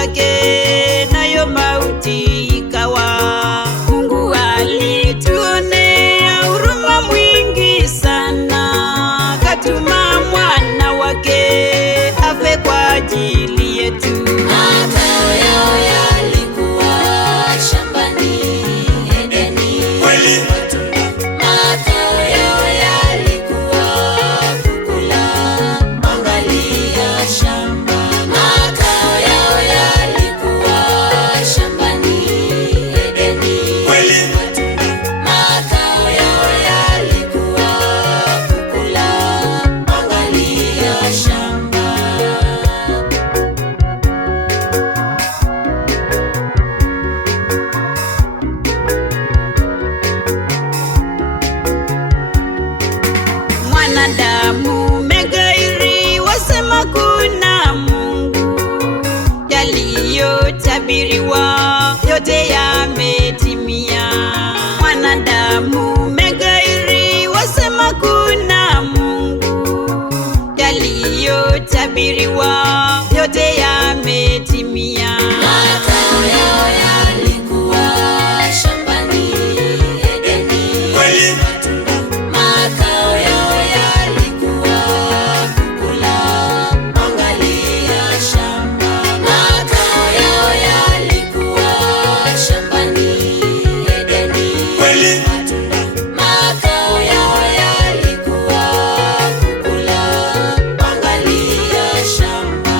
lake, nayo mauti ikawa. Mungu alituonea huruma mwingi sana, katuma mwana wake afe kwa ajili yetu. Makao yao yalikuwa shambani Edeni. Makao yao yalikuwa kukula, angalia shamba. Makao yao yalikuwa shambani Edeni. Makao yao yalikuwa kukula, angalia shamba. Mwanadamu megairi, wasema kuna Mungu. Yaliyotabiriwa yote yametimia. Mwanadamu megairi, wasema kuna Mungu. Yaliyotabiriwa yote yametimia. Makao yao yalikuwa shambani Edeni. Makao yao yalikuwa kukula, angalia shamba. Makao yao yalikuwa shambani Edeni. Makao yao yalikuwa kukula, angalia shamba.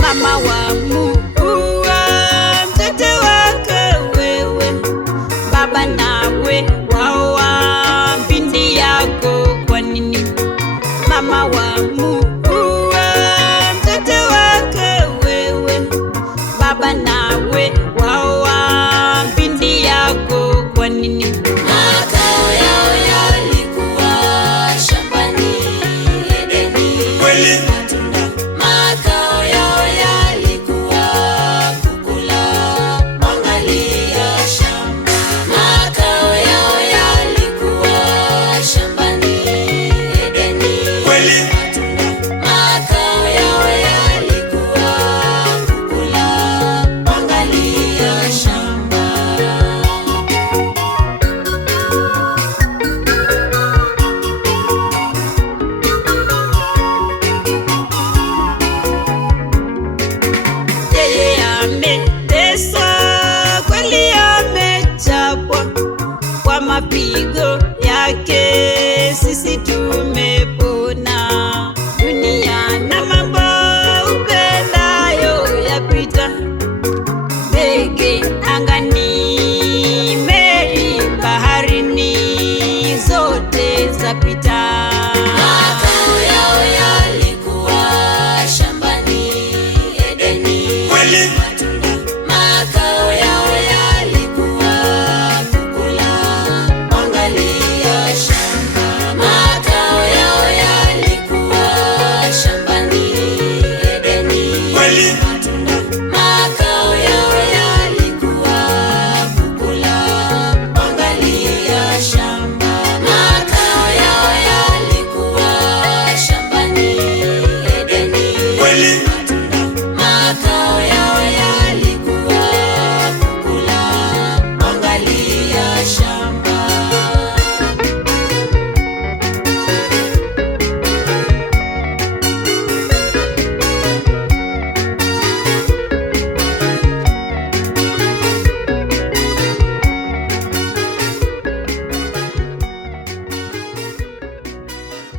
Mama wamuua mtoto wako wewe, baba nawe waoa binti yako kwa nini? Mama wamuua mtoto wako wewe, baba nawe waoa binti yako kwa nini? Makao yao yalikuwa shambani Edeni. Makao yao yalikuwa kukula, angalia shamba. Makao yao yalikuwa shambani Edeni. Makao yao yalikuwa kukula, angalia shamba. Yeye ameteswa kweli, amechapwa, kwa mapigo yake sisi tumepona. Dunia na mambo upendayo yapita, ndege angani, meli baharini, zote zapita.